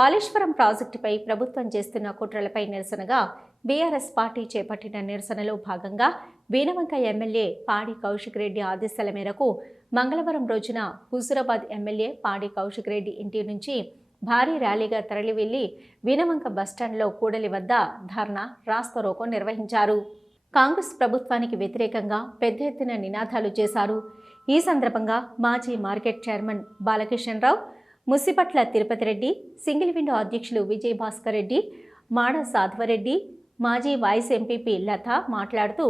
కాళేశ్వరం ప్రాజెక్టుపై ప్రభుత్వం చేస్తున్న కుట్రలపై నిరసనగా బీఆర్ఎస్ పార్టీ చేపట్టిన నిరసనలో భాగంగా వీణవంక ఎమ్మెల్యే పాడి కౌశిక్ రెడ్డి ఆదేశాల మేరకు మంగళవారం రోజున హుజురాబాద్ ఎమ్మెల్యే పాడి కౌశిక్ రెడ్డి ఇంటి నుంచి భారీ ర్యాలీగా తరలి వెళ్ళి వీణవంక బస్టాండ్లో కూడలి వద్ద ధర్నా రాస్తారోకో నిర్వహించారు. కాంగ్రెస్ ప్రభుత్వానికి వ్యతిరేకంగా పెద్ద ఎత్తున నినాదాలు చేశారు. ఈ సందర్భంగా మాజీ market chairman Balakishan Rao Musipatla Tirupati Reddy single window అధ్యక్షులు విజయ్ భాస్కర్ రెడ్డి మాడ సాధ్వరెడ్డి మాజీ వైస్ ఎంపీపీ లత మాట్లాడుతూ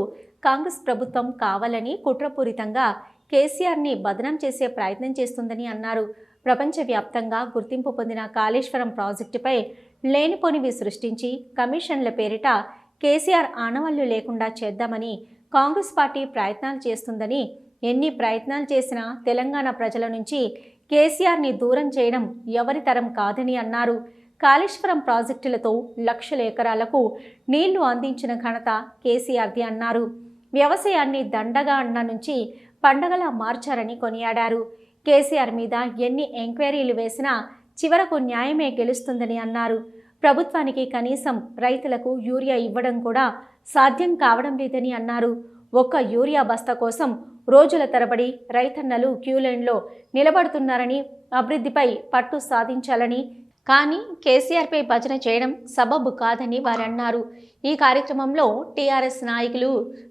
కాంగ్రెస్ ప్రభుత్వం కావాలని కుట్రపూరితంగా కేసీఆర్ని బదనం చేసే ప్రయత్నం చేస్తుందని అన్నారు. ప్రపంచవ్యాప్తంగా గుర్తింపు పొందిన కాళేశ్వరం ప్రాజెక్టుపై లేనిపోనివి సృష్టించి కమిషన్ల పేరిట కేసీఆర్ ఆనవాళ్ళు లేకుండా చేద్దామని కాంగ్రెస్ పార్టీ ప్రయత్నాలు చేస్తుందని ఎన్ని ప్రయత్నాలు చేసినా తెలంగాణ ప్రజల నుంచి కేసీఆర్ని దూరం చేయడం ఎవరి తరం కాదని అన్నారు. కాళేశ్వరం ప్రాజెక్టులతో లక్షల ఎకరాలకు నీళ్ళు అందించిన ఘనత కేసీఆర్ది అన్నారు. వ్యవసాయాన్ని దండగా అన్న నుంచి పండగలా మార్చారని కొనియాడారు. కేసీఆర్ మీద ఎన్ని ఎంక్వైరీలు వేసినా చివరకు న్యాయమే గెలుస్తుందని అన్నారు. ప్రభుత్వానికి కనీసం రైతులకు యూరియా ఇవ్వడం కూడా సాధ్యం కావడం లేదని అన్నారు. ఒక్క యూరియా బస్తా కోసం రోజుల తరబడి రైతన్నలు క్యూలైన్లో నిలబడుతున్నారని అభివృద్ధిపై పట్టు సాధించాలని కానీ కేసీఆర్పై భజన చేయడం సబబు కాదని వారన్నారు. ఈ కార్యక్రమంలో టీఆర్ఎస్ నాయకులు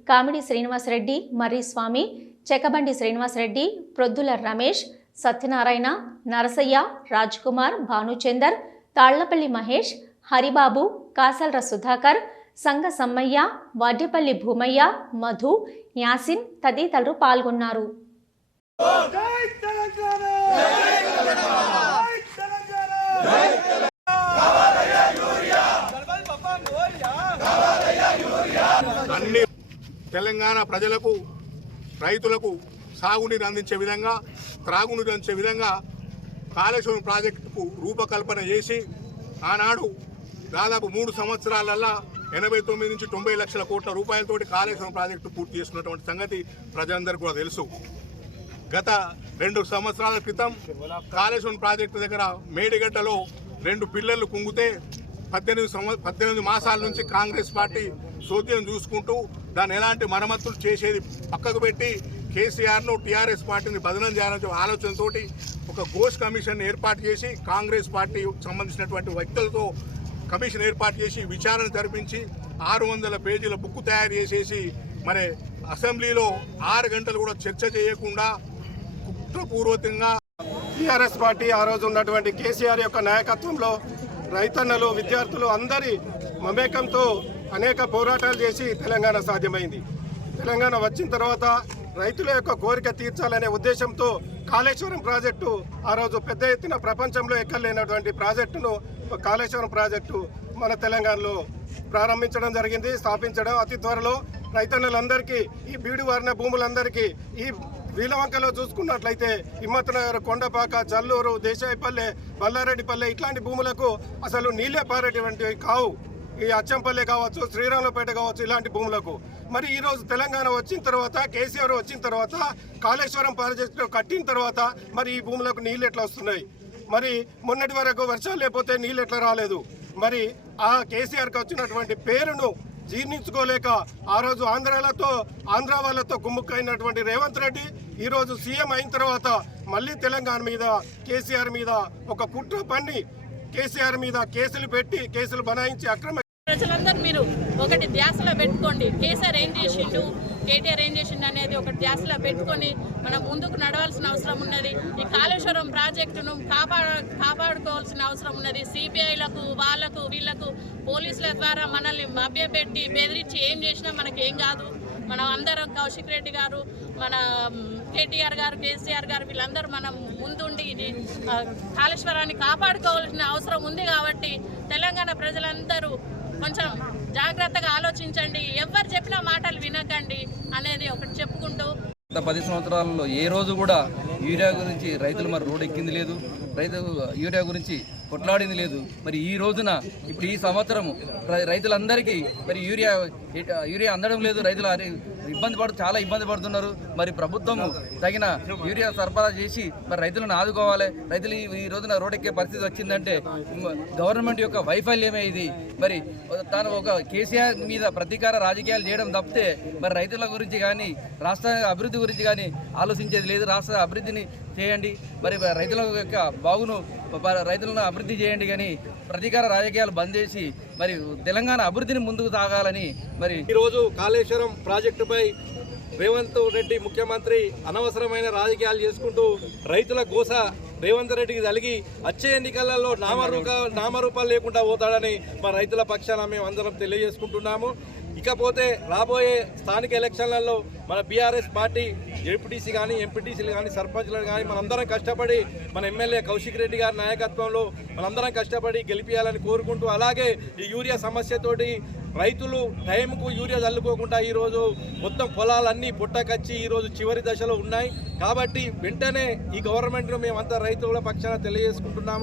కామిడి శ్రీనివాసరెడ్డి మర్రిస్వామి చెకబండి చెక్కబండి శ్రీనివాసరెడ్డి ప్రొద్దుల రమేష్ సత్యనారాయణ నరసయ్య రాజ్కుమార్ భానుచందర్ తాళ్ళపల్లి మహేష్ హరిబాబు కాసల్ర సుధాకర్ సంఘ సమ్మయ్య వాడ్యపల్లి భూమయ్య మధు యాసిన్ తదితరులు పాల్గొన్నారు. తెలంగాణ అన్ని తెలంగాణ ప్రజలకు రైతులకు సాగునీరు అందించే విధంగా త్రాగునీరు అందించే విధంగా కాళేశ్వరం ప్రాజెక్టుకు రూపకల్పన చేసి ఆనాడు దాదాపు మూడు సంవత్సరాలల్లా ఎనభై తొమ్మిది నుంచి తొంభై లక్షల కోట్ల రూపాయలతోటి కాళేశ్వరం ప్రాజెక్టు పూర్తి చేస్తున్నటువంటి సంగతి ప్రజలందరికీ కూడా తెలుసు. గత రెండు సంవత్సరాల క్రితం కాళేశ్వరం ప్రాజెక్టు దగ్గర మేడిగడ్డలో రెండు పిల్లలు కుంగితే పద్దెనిమిది సంవ పద్దెనిమిది మాసాల నుంచి కాంగ్రెస్ పార్టీ చోద్యం చూసుకుంటూ దాన్ని ఎలాంటి మరమ్మతులు చేసేది పక్కకు పెట్టి కేసీఆర్ను టీఆర్ఎస్ పార్టీని బదనం చేయాలనే ఆలోచనతోటి ఒక గోష్ కమిషన్ ఏర్పాటు చేసి కాంగ్రెస్ పార్టీ సంబంధించినటువంటి వ్యక్తులతో కమిషన్ ఏర్పాటు చేసి విచారణ జరిపించి ఆరు వందల పేజీల బుక్ తయారు చేసేసి మరి అసెంబ్లీలో ఆరు గంటలు కూడా చర్చ చేయకుండా కుట్రపూర్వకంగా టీఆర్ఎస్ పార్టీ ఆ రోజు ఉన్నటువంటి కేసీఆర్ యొక్క నాయకత్వంలో రైతన్నలు విద్యార్థులు అందరి మమేకంతో అనేక పోరాటాలు చేసి తెలంగాణ సాధ్యమైంది. తెలంగాణ వచ్చిన తర్వాత రైతుల యొక్క కోరిక తీర్చాలనే ఉద్దేశంతో కాళేశ్వరం ప్రాజెక్టు ఆ రోజు పెద్ద ఎత్తున ప్రపంచంలో ఎక్కలేనటువంటి ప్రాజెక్టును కాళేశ్వరం ప్రాజెక్టు మన తెలంగాణలో ప్రారంభించడం జరిగింది స్థాపించడం. అతి త్వరలో రైతన్నలందరికీ ఈ బీడు వారిన భూములందరికీ ఈ వీలవంకలో చూసుకున్నట్లయితే హిమ్మత్నగర్ కొండపాక జల్లూరు దేశాయిపల్లె బల్లారెడ్డిపల్లె ఇట్లాంటి భూములకు అసలు నీళ్ళే పారేటువంటివి కావు. ఈ అచ్చంపల్లె కావచ్చు శ్రీరాములపేట కావచ్చు ఇలాంటి భూములకు. మరి ఈరోజు తెలంగాణ వచ్చిన తర్వాత కేసీఆర్ వచ్చిన తర్వాత కాళేశ్వరం ప్రాజెక్టు కట్టిన తర్వాత మరి ఈ భూములకు నీళ్ళు ఎట్లా వస్తున్నాయి? మరి మొన్నటి వరకు వర్షాలు లేకపోతే నీళ్ళు ఎట్లా రాలేదు? మరి ఆ కేసీఆర్కి వచ్చినటువంటి పేరును జీర్ణించుకోలేక ఆ రోజు ఆంధ్రాలతో ఆంధ్ర వాళ్ళతో కుమ్ముక్కైనటువంటి రేవంత్ రెడ్డి ఈరోజు సీఎం అయిన తర్వాత మళ్ళీ తెలంగాణ మీద కేసీఆర్ మీద ఒక కుట్ర పన్ని కేసీఆర్ మీద కేసులు పెట్టి కేసులు బనాయించి అక్రమ ఒకటి ధ్యాసలో పెట్టుకోండి. కేసీఆర్ ఏం చేసిండు? కేటీఆర్ ఏం చేసిండు అనేది ఒకటి ధ్యాసలో పెట్టుకొని మనం ముందుకు నడవాల్సిన అవసరం ఉన్నది. ఈ కాళేశ్వరం ప్రాజెక్టును కాపాడ కాపాడుకోవాల్సిన అవసరం ఉన్నది. సిబిఐలకు వాళ్ళకు వీళ్ళకు పోలీసుల ద్వారా మనల్ని మభ్యపెట్టి బెదిరించి ఏం చేసినా మనకి ఏం కాదు. మనం అందరం కౌశిక్ రెడ్డి గారు మన కేటీఆర్ గారు కేసీఆర్ గారు వీళ్ళందరూ మనం ముందుండి ఇది కాళేశ్వరాన్ని కాపాడుకోవాల్సిన అవసరం ఉంది కాబట్టి తెలంగాణ ప్రజలందరూ కొంచెం జాగ్రత్తగా ఆలోచించండి. ఎవరు చెప్పిన మాటలు వినకండి అనేది ఒకటి చెప్పుకుంటూ గత పది సంవత్సరాలలో ఏ రోజు కూడా యూరియా గురించి రైతులు మరి రోడ్ ఎక్కింది లేదు రైతు యూరియా గురించి కొట్లాడింది లేదు. మరి ఈ రోజున ఇప్పుడు ఈ సంవత్సరం రై- రైతులందరికీ మరి యూరియా యూరియా అందడం లేదు రైతుల ఇబ్బంది పడు చాలా ఇబ్బంది పడుతున్నారు. మరి ప్రభుత్వము తగిన యూరియా సరఫరా చేసి మరి రైతులను ఆదుకోవాలి. రైతులు ఈ- రోజున రోడ్డెక్కే పరిస్థితి వచ్చిందంటే గవర్నమెంట్ యొక్క వైఫల్యమే ఇది. మరి తాను ఒక కేసీఆర్ మీద ప్రతీకార రాజకీయాలు చేయడం తప్పితే మరి రైతుల గురించి కానీ రాష్ట్ర అభివృద్ధి గురించి కానీ ఆలోచించేది లేదు. రాష్ట్ర అభివృద్ధిని చేయండి. మరి రైతుల యొక్క బాగును రైతులను అభివృద్ధి చేయండి కానీ ప్రతీకార రాజకీయాలు బంద్ చేసి మరి తెలంగాణ అభివృద్ధిని ముందుకు తాగాలని మరి ఈరోజు కాళేశ్వరం ప్రాజెక్టుపై రేవంత్ రెడ్డి ముఖ్యమంత్రి అనవసరమైన రాజకీయాలు చేసుకుంటూ రైతుల గోస రేవంత్ రెడ్డికి కలిగి వచ్చే ఎన్నికలలో నామరూప నామరూపాలు లేకుండా పోతాడని మా రైతుల పక్షాన మేము అందరం తెలియజేసుకుంటున్నాము. ఇకపోతే రాబోయే స్థానిక ఎలక్షన్లలో మన బీఆర్ఎస్ పార్టీ జెడ్పీటీసీ కానీ ఎంపీటీసీలు కానీ సర్పంచ్లు కానీ మనందరం కష్టపడి మన ఎమ్మెల్యే కౌశిక్ రెడ్డి గారి నాయకత్వంలో మనందరం కష్టపడి గెలిపించాలని కోరుకుంటూ అలాగే ఈ యూరియా సమస్యతోటి రైతులు టైంకు యూరియా చల్లుకోకుండా ఈరోజు మొత్తం పొలాలన్నీ పుట్టకచ్చి ఈరోజు చివరి దశలో ఉన్నాయి. కాబట్టి వెంటనే ఈ గవర్నమెంట్ను మేమంతా రైతుల పక్షాన తెలియజేసుకుంటున్నాము.